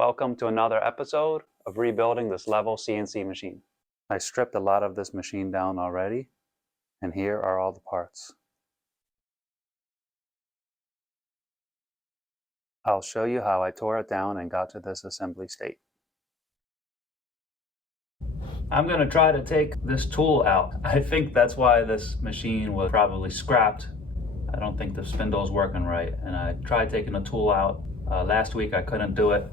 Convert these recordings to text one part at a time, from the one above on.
Welcome to another episode of rebuilding this Levil CNC machine. I stripped a lot of this machine down already, and here are all the parts. I'll show you how I tore it down and got to this assembly state. I'm going to try to take this tool out. I think that's why this machine was probably scrapped. I don't think the spindle's working right, and I tried taking the tool out. Last week I couldn't do it,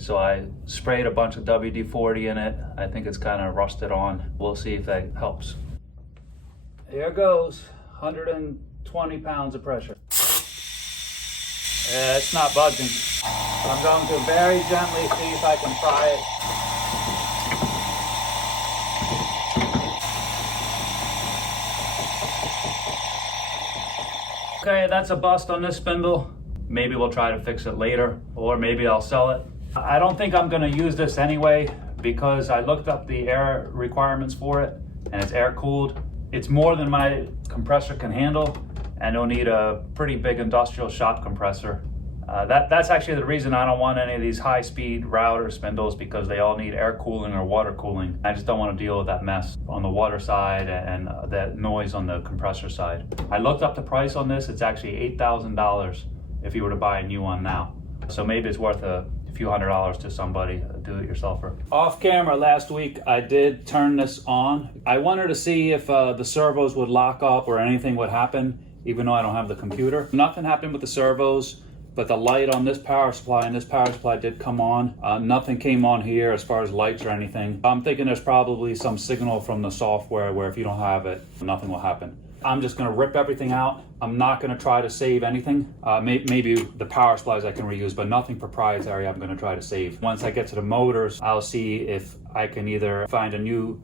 so I sprayed a bunch of WD-40 in it. I think it's kind of rusted on. We'll see if that helps. Here goes, 120 pounds of pressure. It's not budging. I'm going to very gently see if I can pry it. Okay, that's a bust on this spindle. Maybe we'll try to fix it later, or maybe I'll sell it. I don't think I'm gonna use this anyway because I looked up the air requirements for it and it's air cooled. It's more than my compressor can handle, and it'll need a pretty big industrial shop compressor. That's actually the reason I don't want any of these high-speed router spindles, because they all need air cooling or water cooling. I just don't want to deal with that mess on the water side and that noise on the compressor side. I looked up the price on this. It's actually $8,000 if you were to buy a new one now. So maybe it's worth a few $100s to somebody, a do-it-yourselfer. Off camera last week, I did turn this on. I wanted to see if the servos would lock up or anything would happen, even though I don't have the computer. Nothing happened with the servos, but the light on this power supply and this power supply did come on. Nothing came on here as far as lights or anything. I'm thinking there's probably some signal from the software where if you don't have it, nothing will happen. I'm just gonna rip everything out. I'm not gonna try to save anything. Maybe the power supplies I can reuse, but nothing proprietary I'm gonna try to save. Once I get to the motors, I'll see if I can either find a new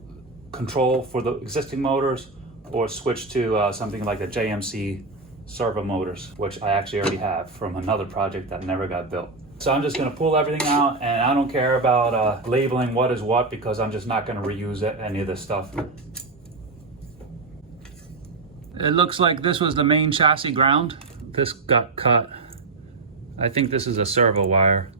control for the existing motors or switch to something like the JMC servo motors, which I actually already have from another project that never got built. So I'm just gonna pull everything out, and I don't care about labeling what is what, because I'm just not gonna reuse any of this stuff. It looks like this was the main chassis ground. This got cut. I think this is a servo wire.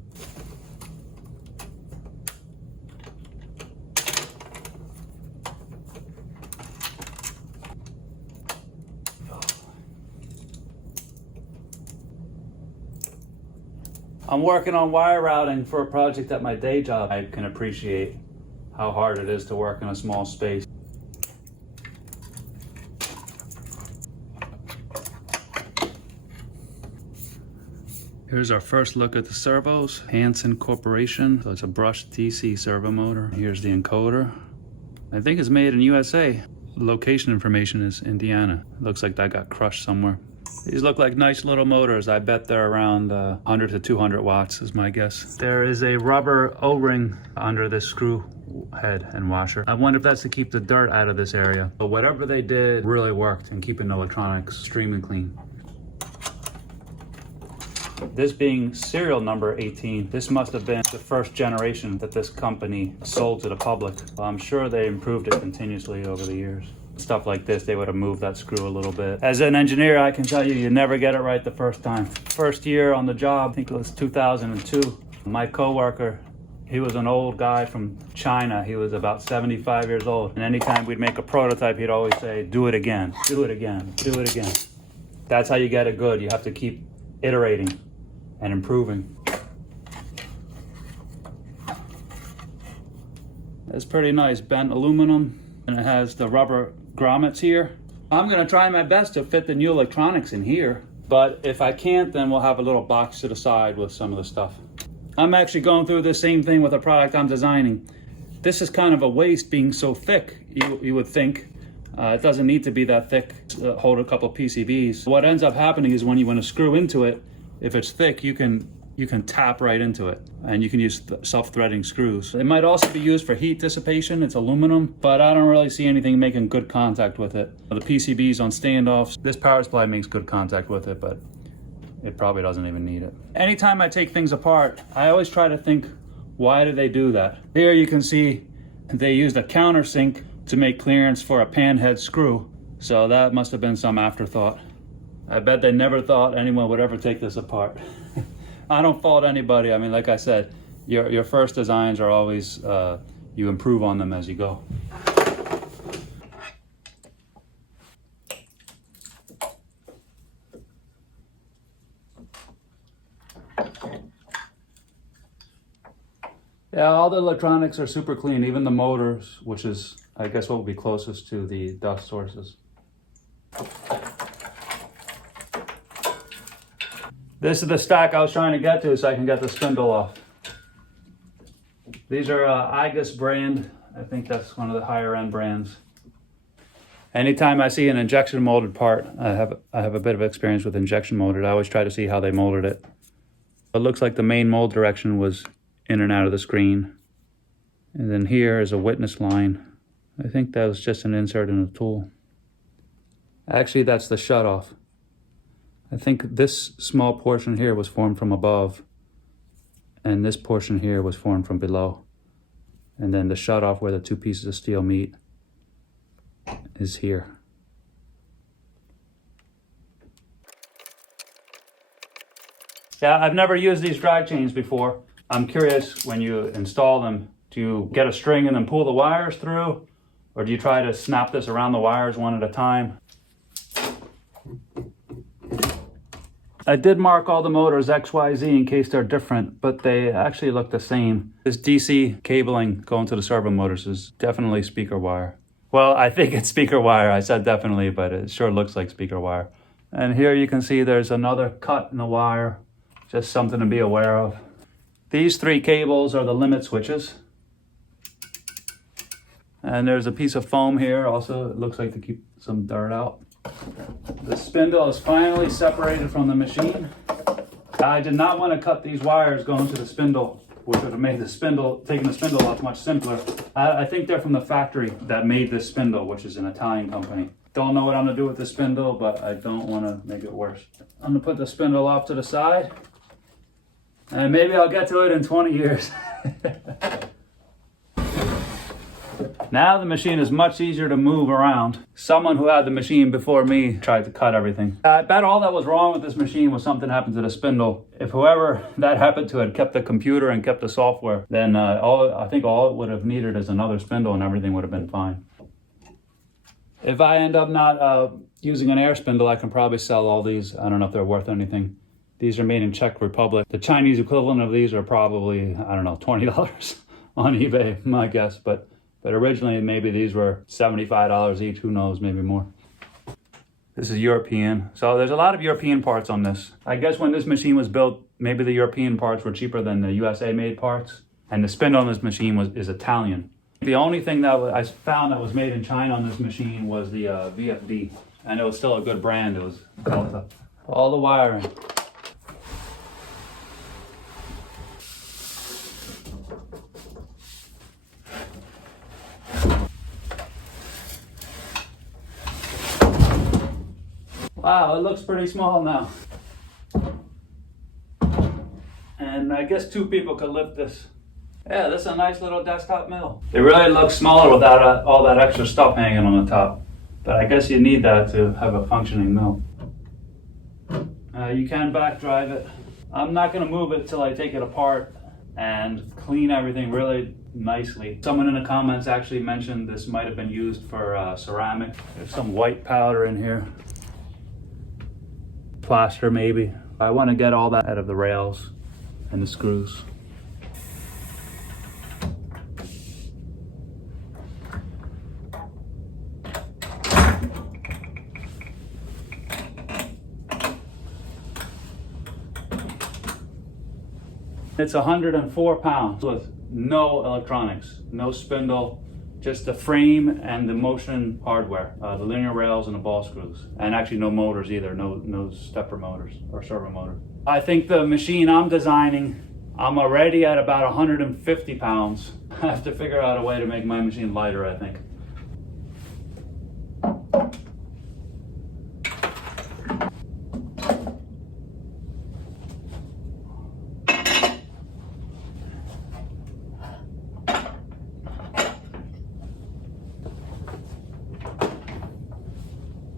I'm working on wire routing for a project at my day job. I can appreciate how hard it is to work in a small space. Here's our first look at the servos. Hanson Corporation, so it's a brushed DC servo motor. Here's the encoder. I think it's made in USA. Location information is Indiana. Looks like that got crushed somewhere. These look like nice little motors. I bet they're around 100 to 200 watts is my guess. There is a rubber O-ring under this screw head and washer. I wonder if that's to keep the dirt out of this area. But whatever they did really worked in keeping the electronics extremely clean. This being serial number 18, this must have been the first generation that this company sold to the public. I'm sure they improved it continuously over the years. Stuff like this, they would have moved that screw a little bit. As an engineer, I can tell you, you never get it right the first time. First year on the job, I think it was 2002, my coworker, he was an old guy from China. He was about 75 years old. And anytime we'd make a prototype, he'd always say, do it again, do it again, do it again. That's how you get it good. You have to keep iterating and improving. It's pretty nice, bent aluminum, and it has the rubber grommets here. I'm gonna try my best to fit the new electronics in here, but if I can't, then we'll have a little box to the side with some of the stuff. I'm actually going through the same thing with a product I'm designing. This is kind of a waste being so thick, you would think. It doesn't need to be that thick to hold a couple PCBs. What ends up happening is when you want to screw into it, if it's thick, you can tap right into it, and you can use self-threading screws. It might also be used for heat dissipation. It's aluminum, but I don't really see anything making good contact with it. The PCBs on standoffs, this power supply makes good contact with it, but it probably doesn't even need it. Anytime I take things apart, I always try to think, why did they do that? Here you can see they used a countersink to make clearance for a pan head screw, so that must have been some afterthought. I bet they never thought anyone would ever take this apart. I don't fault anybody. I mean, like I said, Your first designs are always, you improve on them as you go. Yeah, all the electronics are super clean, even the motors, which is, I guess, what will be closest to the dust sources. This is the stack I was trying to get to so I can get the spindle off. These are Igus brand. I think that's one of the higher end brands. Anytime I see an injection molded part, I have a bit of experience with injection molded. I always try to see how they molded it. It looks like the main mold direction was in and out of the screen. And then here is a witness line. I think that was just an insert in a tool. Actually, that's the shutoff. I think this small portion here was formed from above, and this portion here was formed from below. And then the shutoff where the two pieces of steel meet is here. Yeah, I've never used these drag chains before. I'm curious, when you install them, do you get a string and then pull the wires through? Or do you try to snap this around the wires one at a time? I did mark all the motors XYZ in case they're different, but they actually look the same. This DC cabling going to the servo motors is definitely speaker wire. Well, I think it's speaker wire. I said definitely, but it sure looks like speaker wire. And here you can see there's another cut in the wire, just something to be aware of. These three cables are the limit switches. And there's a piece of foam here also. It looks like to keep some dirt out. The spindle is finally separated from the machine. I did not want to cut these wires going to the spindle, which would have made the spindle, taking the spindle off much simpler. I think they're from the factory that made this spindle, which is an Italian company. Don't know what I'm gonna do with the spindle, but I don't want to make it worse. I'm gonna put the spindle off to the side, and maybe I'll get to it in 20 years. Now the machine is much easier to move around. Someone who had the machine before me tried to cut everything. I bet all that was wrong with this machine was something happened to the spindle. If whoever that happened to had kept the computer and kept the software, then I think all it would have needed is another spindle and everything would have been fine. If I end up not using an air spindle, I can probably sell all these. I don't know if they're worth anything. These are made in Czech Republic. The Chinese equivalent of these are probably, I don't know, $20 on eBay, my guess. But originally, maybe these were $75 each, who knows, maybe more. This is European. So there's a lot of European parts on this. I guess when this machine was built, maybe the European parts were cheaper than the USA made parts. And the spindle on this machine is Italian. The only thing that I found that was made in China on this machine was the VFD. And it was still a good brand. It was all the wiring. Wow, it looks pretty small now. And I guess two people could lift this. Yeah, this is a nice little desktop mill. It really looks smaller without all that extra stuff hanging on the top. But I guess you need that to have a functioning mill. You can back drive it. I'm not gonna move it till I take it apart and clean everything really nicely. Someone in the comments actually mentioned this might have been used for ceramic. There's some white powder in here. Plaster maybe. I want to get all that out of the rails and the screws. It's 104 pounds with no electronics, no spindle, just the frame and the motion hardware, the linear rails and the ball screws. And actually no motors either, no stepper motors or servo motors. I think the machine I'm designing, I'm already at about 150 pounds. I have to figure out a way to make my machine lighter, I think.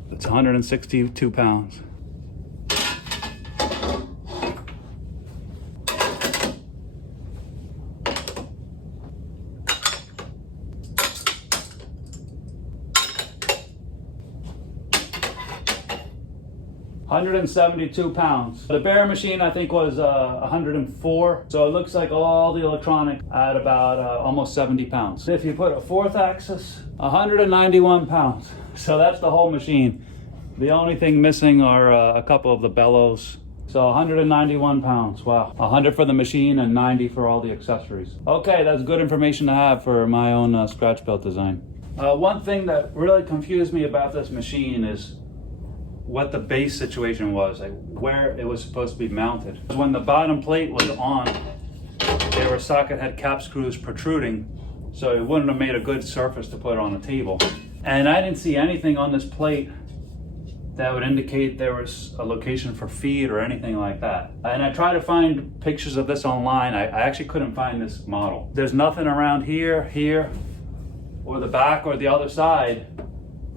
It's 162 pounds. 172 pounds. The bearing machine I think was 104. So it looks like all the electronic at about almost 70 pounds. If you put a fourth axis, 191 pounds. So that's the whole machine. The only thing missing are a couple of the bellows. So 191 pounds, wow. 100 for the machine and 90 for all the accessories. Okay, that's good information to have for my own scratch belt design. One thing that really confused me about this machine is what the base situation was, like where it was supposed to be mounted. When the bottom plate was on, there were socket head cap screws protruding, so it wouldn't have made a good surface to put on a table. And I didn't see anything on this plate that would indicate there was a location for feed or anything like that. And I tried to find pictures of this online. I actually couldn't find this model. There's nothing around here, or the back or the other side.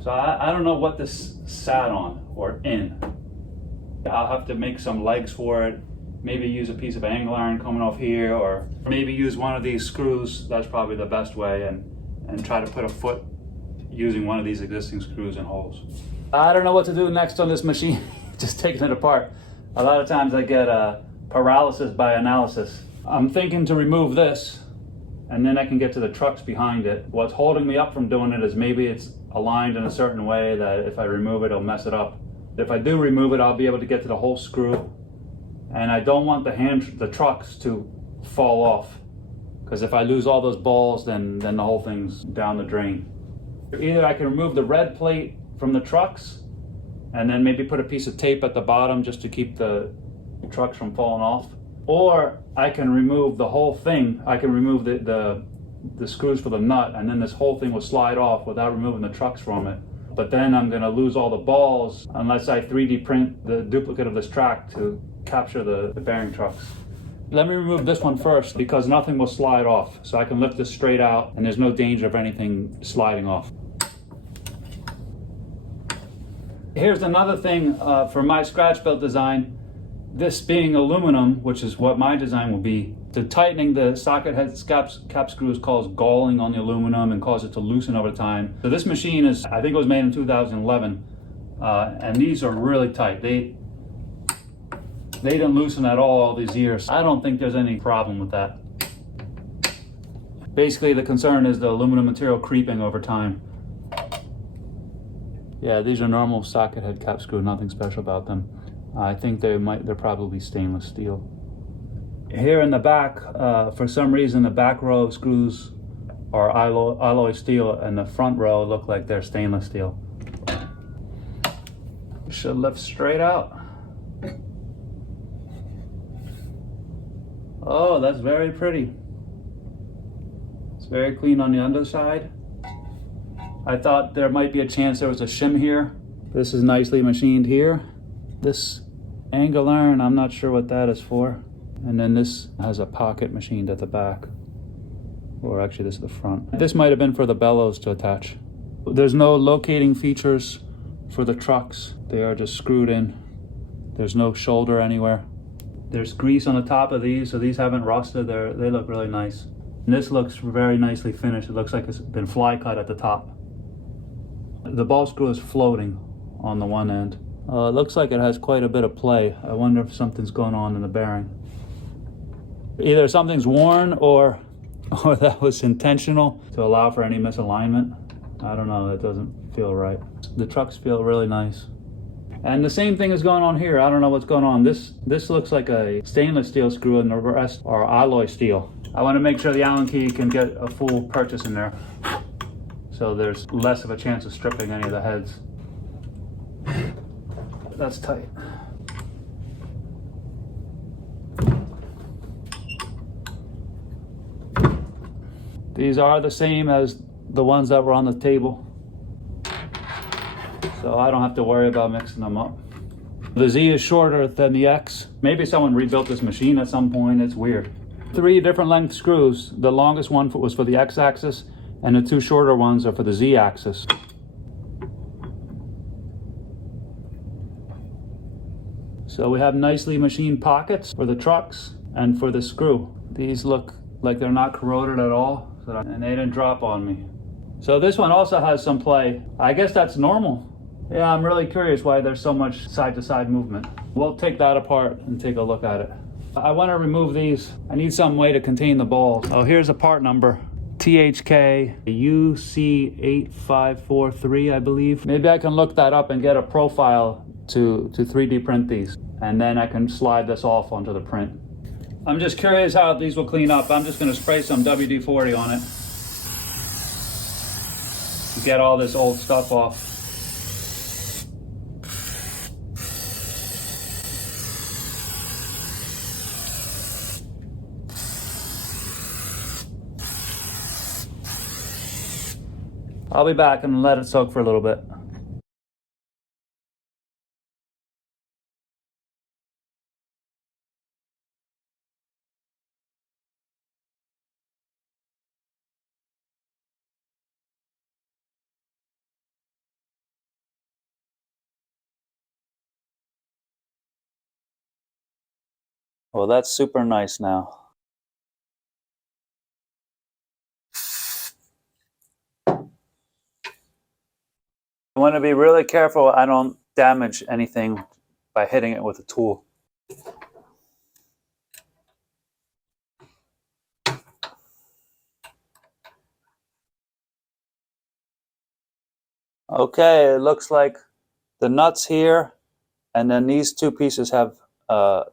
So I don't know what this sat on or in. I'll have to make some legs for it. Maybe use a piece of angle iron coming off here, or maybe use one of these screws. That's probably the best way, and try to put a foot using one of these existing screws and holes. I don't know what to do next on this machine, just taking it apart. A lot of times I get paralysis by analysis. I'm thinking to remove this, and then I can get to the trucks behind it. What's holding me up from doing it is maybe it's aligned in a certain way that if I remove it, it'll mess it up. If I do remove it, I'll be able to get to the whole screw. And I don't want the trucks to fall off, because if I lose all those balls, then the whole thing's down the drain. Either I can remove the red plate from the trucks and then maybe put a piece of tape at the bottom just to keep the trucks from falling off, or I can remove the whole thing. I can remove the screws for the nut, and then this whole thing will slide off without removing the trucks from it. But then I'm going to lose all the balls unless I 3D print the duplicate of this track to capture the bearing trucks. Let me remove this one first, because nothing will slide off. So I can lift this straight out and there's no danger of anything sliding off. Here's another thing for my scratch belt design. This being aluminum, which is what my design will be, the tightening the socket head cap screws causes galling on the aluminum and cause it to loosen over time. So this machine is, I think it was made in 2011, and these are really tight. They didn't loosen at all these years. I don't think there's any problem with that. Basically, the concern is the aluminum material creeping over time. Yeah, these are normal socket head cap screw, nothing special about them. I think they're probably stainless steel. Here in the back, for some reason, the back row of screws are alloy steel, and the front row look like they're stainless steel. Should lift straight out. Oh, that's very pretty. It's very clean on the underside. I thought there might be a chance there was a shim here. This is nicely machined here. This angle iron, I'm not sure what that is for. And then this has a pocket machined at the back. Or actually this is the front. This might have been for the bellows to attach. There's no locating features for the trucks. They are just screwed in. There's no shoulder anywhere. There's grease on the top of these, so these haven't rusted. They look really nice. And this looks very nicely finished. It looks like it's been fly cut at the top. The ball screw is floating on the one end. It looks like it has quite a bit of play. I wonder if something's going on in the bearing. Either something's worn or that was intentional to allow for any misalignment. I don't know, that doesn't feel right. The trucks feel really nice. And the same thing is going on here. I don't know what's going on. This looks like a stainless steel screw and the rest are alloy steel. I want to make sure the Allen key can get a full purchase in there, so there's less of a chance of stripping any of the heads. That's tight. These are the same as the ones that were on the table, so I don't have to worry about mixing them up. The Z is shorter than the X. Maybe someone rebuilt this machine at some point. It's weird. 3 different length screws. The longest one was for the X axis, and the 2 shorter ones are for the Z axis. So we have nicely machined pockets for the trucks and for the screw. These look like they're not corroded at all, and they didn't drop on me. So this one also has some play. I guess that's normal. Yeah, I'm really curious why there's so much side-to-side movement. We'll take that apart and take a look at it. I want to remove these. I need some way to contain the balls. Oh, here's a part number. THK UC8543, I believe. Maybe I can look that up and get a profile to 3D print these. And then I can slide this off onto the print. I'm just curious how these will clean up. I'm just going to spray some WD-40 on it to get all this old stuff off. I'll be back and let it soak for a little bit. Well, that's super nice now. I want to be really careful I don't damage anything by hitting it with a tool. Okay, it looks like the nuts here, and then these two pieces have a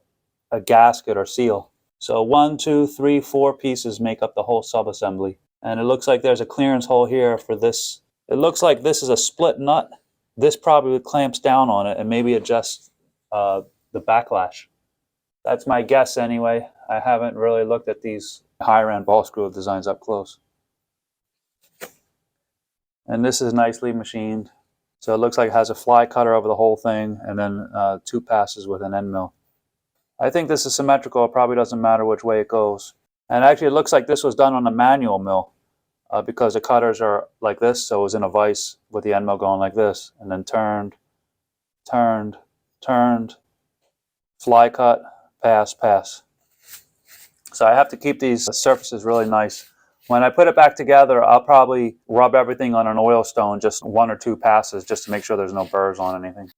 gasket or seal. So 1, 2, 3, 4 pieces make up the whole sub-assembly. And it looks like there's a clearance hole here for this. It looks like this is a split nut. This probably clamps down on it and maybe adjusts the backlash. That's my guess anyway. I haven't really looked at these higher end ball screw designs up close. And this is nicely machined. So it looks like it has a fly cutter over the whole thing and then 2 passes with an end mill. I think this is symmetrical. It probably doesn't matter which way it goes. And actually it looks like this was done on a manual mill because the cutters are like this. So it was in a vise with the end mill going like this and then turned, turned, turned, fly cut, pass, pass. So I have to keep these surfaces really nice. When I put it back together, I'll probably rub everything on an oil stone, just 1 or 2 passes, just to make sure there's no burrs on anything.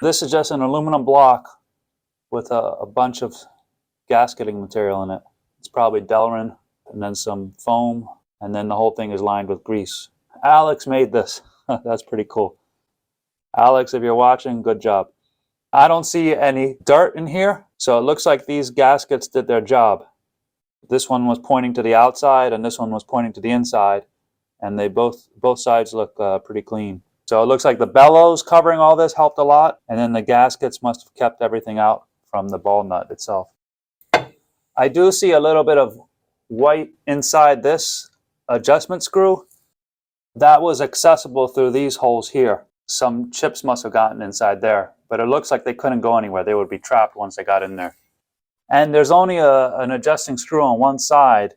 This is just an aluminum block with a bunch of gasketing material in it. It's probably Delrin, and then some foam, and then the whole thing is lined with grease. Alex made this. That's pretty cool. Alex, if you're watching, good job. I don't see any dirt in here, so it looks like these gaskets did their job. This one was pointing to the outside, and this one was pointing to the inside, and they both sides look pretty clean. So it looks like the bellows covering all this helped a lot, and then the gaskets must have kept everything out from the ball nut itself. I do see a little bit of white inside this adjustment screw. That was accessible through these holes here. Some chips must have gotten inside there, but it looks like they couldn't go anywhere. They would be trapped once they got in there. And there's only an adjusting screw on one side,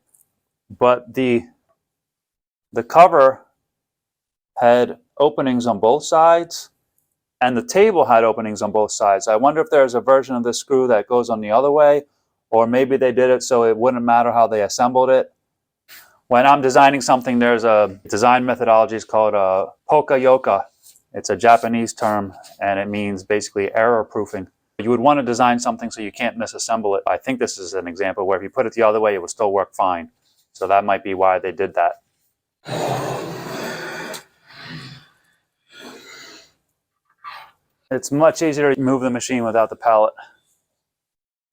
but the cover had openings on both sides, and the table had openings on both sides. I wonder if there's a version of this screw that goes on the other way, or maybe they did it so it wouldn't matter how they assembled it. When I'm designing something, there's a design methodology. It's called poka-yoke. It's a Japanese term, and it means basically error-proofing. You would want to design something so you can't misassemble it. I think this is an example where if you put it the other way, it would still work fine. So that might be why they did that. It's much easier to move the machine without the pallet.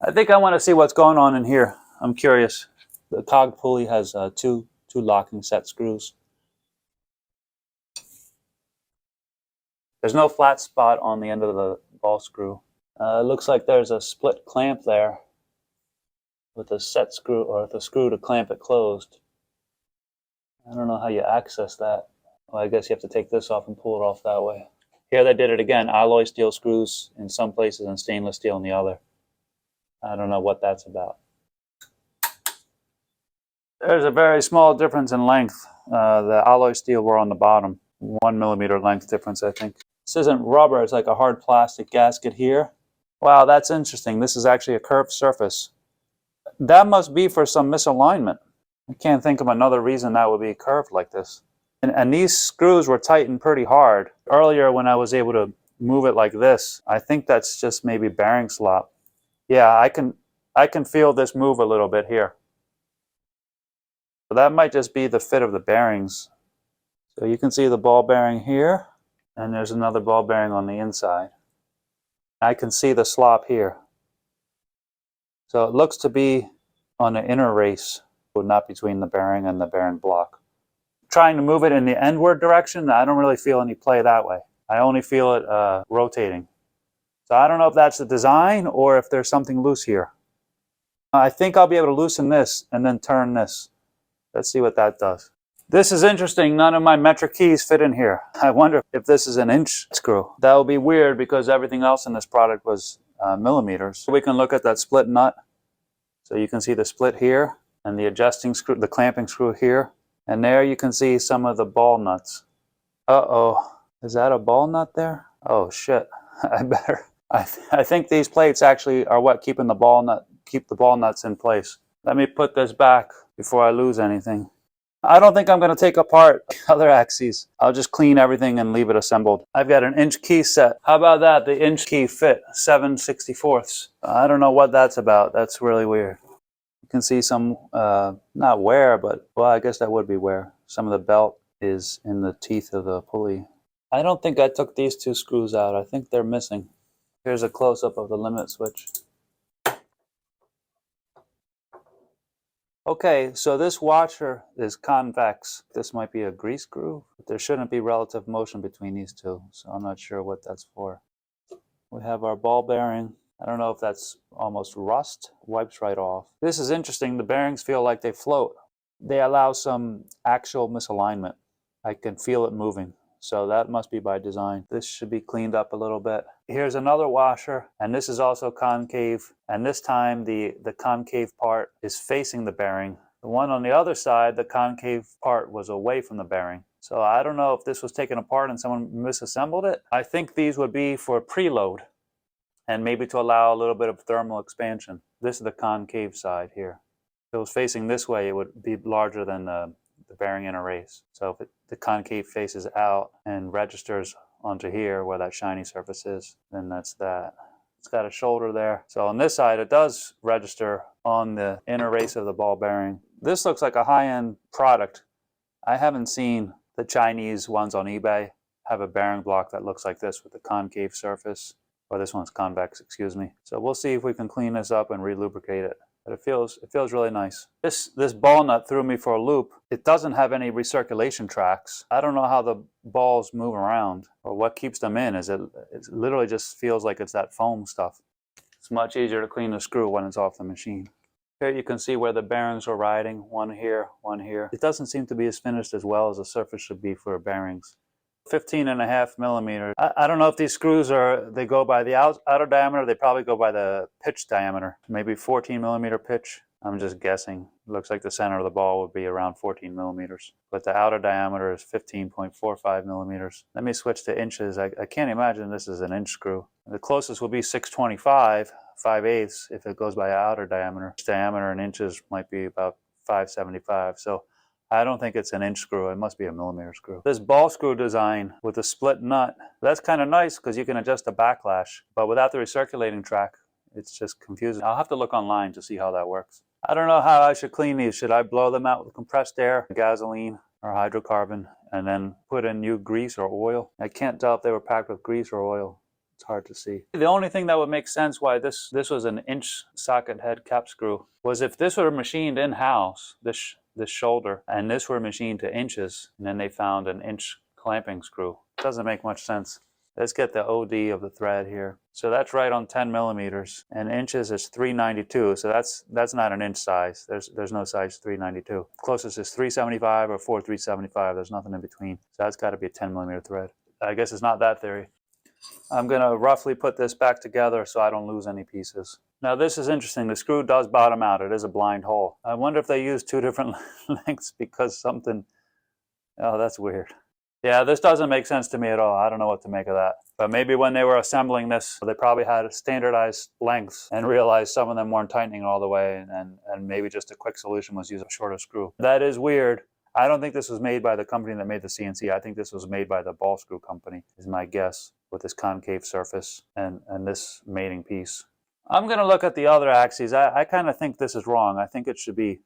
I think I want to see what's going on in here. I'm curious. The cog pulley has two locking set screws. There's no flat spot on the end of the ball screw. It looks like there's a split clamp there with a set screw or the screw to clamp it closed. I don't know how you access that. Well, I guess you have to take this off and pull it off that way. Here they did it again, alloy steel screws in some places and stainless steel in the other. I don't know what that's about. There's a very small difference in length. The alloy steel were on the bottom. 1 millimeter length difference, I think. This isn't rubber, it's like a hard plastic gasket here. Wow, that's interesting. This is actually a curved surface. That must be for some misalignment. I can't think of another reason that would be curved like this. And these screws were tightened pretty hard. Earlier when I was able to move it like this, I think that's just maybe bearing slop. Yeah, I can feel this move a little bit here. So that might just be the fit of the bearings. So you can see the ball bearing here, and there's another ball bearing on the inside. I can see the slop here. So it looks to be on the inner race, but not between the bearing and the bearing block. Trying to move it in the endward direction, I don't really feel any play that way. I only feel it rotating. So I don't know if that's the design or if there's something loose here. I think I'll be able to loosen this and then turn this. Let's see what that does. This is interesting. None of my metric keys fit in here. I wonder if this is an inch screw. That would be weird because everything else in this product was millimeters. We can look at that split nut. So you can see the split here and the adjusting screw, the clamping screw here. And there you can see some of the ball nuts. Uh-oh. Is that a ball nut there? Oh, shit. I better. I think these plates actually are what keep the ball nuts in place. Let me put this back before I lose anything. I don't think I'm going to take apart the other axes. I'll just clean everything and leave it assembled. I've got an inch key set. How about that? The inch key fit 7/64. I don't know what that's about. That's really weird. You can see some, not wear, but, well, I guess that would be wear. Some of the belt is in the teeth of the pulley. I don't think I took these two screws out. I think they're missing. Here's a close-up of the limit switch. Okay, so this washer is convex. This might be a grease groove. There shouldn't be relative motion between these two, so I'm not sure what that's for. We have our ball bearing. I don't know if that's almost rust. Wipes right off. This is interesting. The bearings feel like they float. They allow some actual misalignment. I can feel it moving. So that must be by design. This should be cleaned up a little bit. Here's another washer, and this is also concave. And this time the concave part is facing the bearing. The one on the other side, the concave part was away from the bearing. So I don't know if this was taken apart and someone misassembled it. I think these would be for preload and maybe to allow a little bit of thermal expansion. This is the concave side here. If it was facing this way, it would be larger than the bearing inner race. So if the concave faces out and registers onto here where that shiny surface is, then that's that. It's got a shoulder there. So on this side, it does register on the inner race of the ball bearing. This looks like a high-end product. I haven't seen the Chinese ones on eBay have a bearing block that looks like this with the concave surface. Or this one's convex, excuse me. So we'll see if we can clean this up and re-lubricate it. But it feels really nice. This ball nut threw me for a loop. It doesn't have any recirculation tracks. I don't know how the balls move around or what keeps them in. It literally just feels like it's that foam stuff. It's much easier to clean the screw when it's off the machine. Here you can see where the bearings are riding. One here, one here. It doesn't seem to be as finished as well as the surface should be for bearings. 15.5 millimeters. I don't know if these screws they go by the outer diameter. They probably go by the pitch diameter. Maybe 14 millimeter pitch. I'm just guessing. It looks like the center of the ball would be around 14 millimeters. But the outer diameter is 15.45 millimeters. Let me switch to inches. I can't imagine this is an inch screw. The closest will be 625, 5/8 if it goes by outer diameter. Diameter in inches might be about 575. So I don't think it's an inch screw. It must be a millimeter screw. This ball screw design with a split nut, that's kind of nice because you can adjust the backlash. But without the recirculating track, it's just confusing. I'll have to look online to see how that works. I don't know how I should clean these. Should I blow them out with compressed air, gasoline, or hydrocarbon, and then put in new grease or oil? I can't tell if they were packed with grease or oil. It's hard to see. The only thing that would make sense why this was an inch socket head cap screw was if this were machined in-house, this shoulder, and this were machined to inches, and then they found an inch clamping screw. It doesn't make much sense. Let's get the OD of the thread here. So that's right on 10 millimeters, and inches is 392. So that's not an inch size. There's no size 392. Closest is 375 or 4375. There's nothing in between. So that's got to be a 10 millimeter thread. I guess it's not that theory. I'm going to roughly put this back together so I don't lose any pieces. Now this is interesting. The screw does bottom out. It is a blind hole. I wonder if they use two different lengths because something... Oh, that's weird. Yeah, this doesn't make sense to me at all. I don't know what to make of that. But maybe when they were assembling this, they probably had standardized lengths and realized some of them weren't tightening all the way, and maybe just a quick solution was use a shorter screw. That is weird. I don't think this was made by the company that made the CNC. I think this was made by the ball screw company, is my guess, with this concave surface and this mating piece. I'm going to look at the other axes. I kind of think this is wrong. I think it should be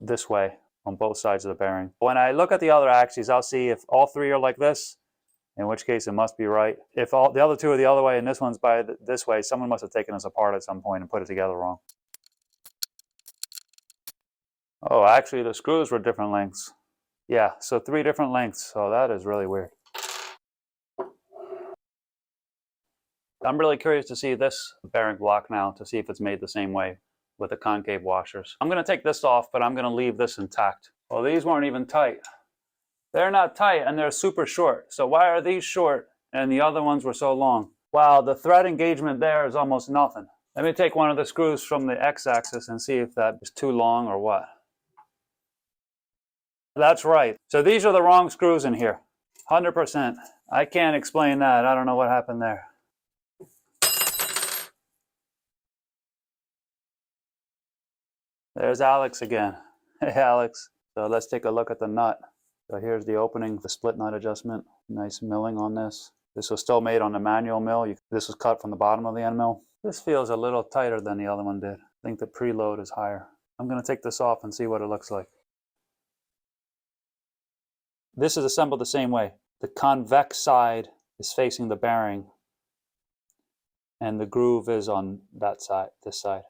this way on both sides of the bearing. When I look at the other axes, I'll see if all three are like this, in which case it must be right. If all the other two are the other way and this one's by this way, someone must have taken this apart at some point and put it together wrong. Oh, actually the screws were different lengths. Yeah, so 3 different lengths. So that is really weird. I'm really curious to see this bearing block now, to see if it's made the same way with the concave washers. I'm going to take this off, but I'm going to leave this intact. Well, these weren't even tight. They're not tight and they're super short. So why are these short and the other ones were so long? Wow, the thread engagement there is almost nothing. Let me take one of the screws from the x-axis and see if that is too long or what. That's right. So these are the wrong screws in here. 100%. I can't explain that. I don't know what happened there. There's Alex again. Hey, Alex. So let's take a look at the nut. So here's the opening, the split nut adjustment. Nice milling on this. This was still made on the manual mill. This was cut from the bottom of the end mill. This feels a little tighter than the other one did. I think the preload is higher. I'm going to take this off and see what it looks like. This is assembled the same way. The convex side is facing the bearing and the groove is on that side, this side.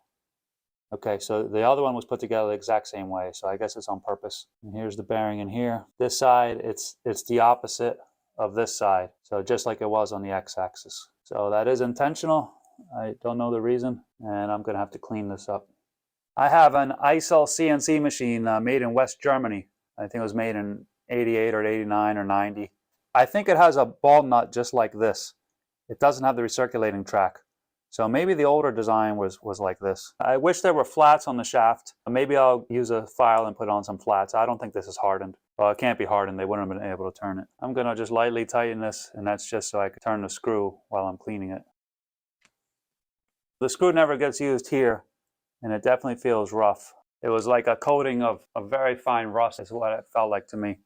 Okay, so the other one was put together the exact same way, so I guess it's on purpose. And here's the bearing in here. This side, it's the opposite of this side, so just like it was on the x-axis. So that is intentional. I don't know the reason, and I'm gonna have to clean this up. I have an Levil CNC machine made in West Germany. I think it was made in 88 or 89 or 90. I think it has a ball nut just like this. It doesn't have the recirculating track. So maybe the older design was like this. I wish there were flats on the shaft. Maybe I'll use a file and put on some flats. I don't think this is hardened. Well, it can't be hardened. They wouldn't have been able to turn it. I'm going to just lightly tighten this, and that's just so I can turn the screw while I'm cleaning it. The screw never gets used here, and it definitely feels rough. It was like a coating of a very fine rust is what it felt like to me.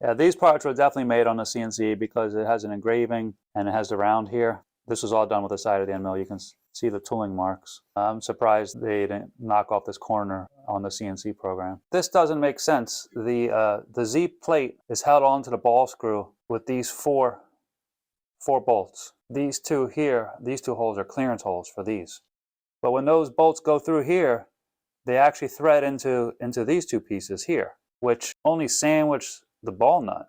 Yeah, these parts were definitely made on the CNC because it has an engraving and it has the round here. This was all done with the side of the end mill. You can see the tooling marks. I'm surprised they didn't knock off this corner on the CNC program. This doesn't make sense. The Z plate is held onto the ball screw with these four bolts. These two here, these two holes are clearance holes for these. But when those bolts go through here, they actually thread into these two pieces here, which only sandwich the ball nut.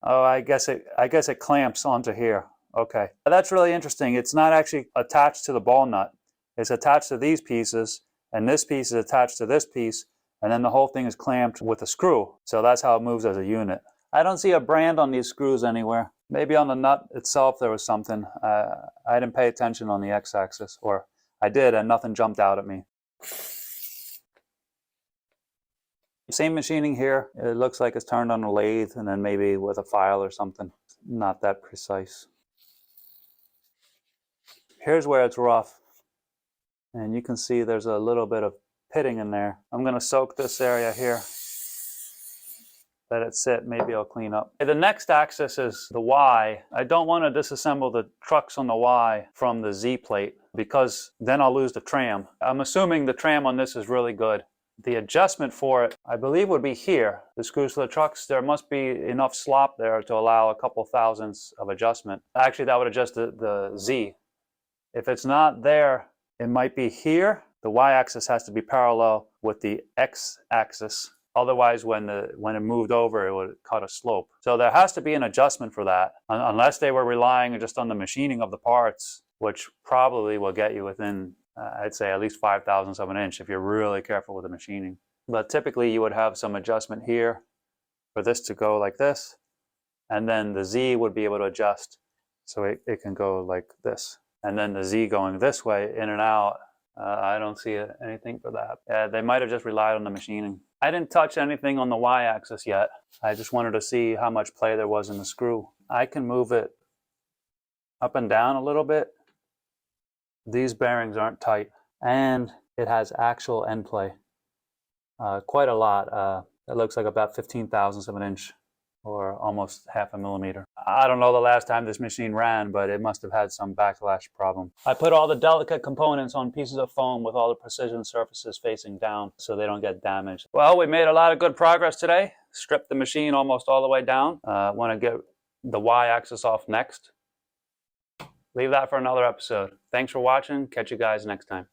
Oh, I guess it clamps onto here. Okay, that's really interesting. It's not actually attached to the ball nut. It's attached to these pieces, and this piece is attached to this piece, and then the whole thing is clamped with a screw. So that's how it moves as a unit. I don't see a brand on these screws anywhere. Maybe on the nut itself there was something. I didn't pay attention on the x-axis, or I did and nothing jumped out at me. Same machining here. It looks like it's turned on a lathe and then maybe with a file or something. Not that precise. Here's where it's rough. And you can see there's a little bit of pitting in there. I'm going to soak this area here. Let it sit. Maybe I'll clean up. The next axis is the Y. I don't want to disassemble the trucks on the Y from the Z plate because then I'll lose the tram. I'm assuming the tram on this is really good. The adjustment for it, I believe, would be here. The screws for the trucks, there must be enough slop there to allow a couple thousandths of adjustment. Actually, that would adjust the Z. If it's not there, it might be here. The Y-axis has to be parallel with the X-axis. Otherwise, when it moved over, it would cut a slope. So there has to be an adjustment for that, unless they were relying just on the machining of the parts, which probably will get you within I'd say at least 5/1000ths of an inch if you're really careful with the machining. But typically you would have some adjustment here for this to go like this, and then the Z would be able to adjust so it can go like this. And then the Z going this way, in and out, I don't see anything for that. They might have just relied on the machining. I didn't touch anything on the Y-axis yet. I just wanted to see how much play there was in the screw. I can move it up and down a little bit. These bearings aren't tight, and it has actual end play. quite a lot. It looks like about 15 thousandths of an inch, or almost half a millimeter. I don't know the last time this machine ran, but it must have had some backlash problem. I put all the delicate components on pieces of foam with all the precision surfaces facing down so they don't get damaged. Well, we made a lot of good progress today. Stripped the machine almost all the way down. Want to get the Y-axis off next. Leave that for another episode. Thanks for watching. Catch you guys next time.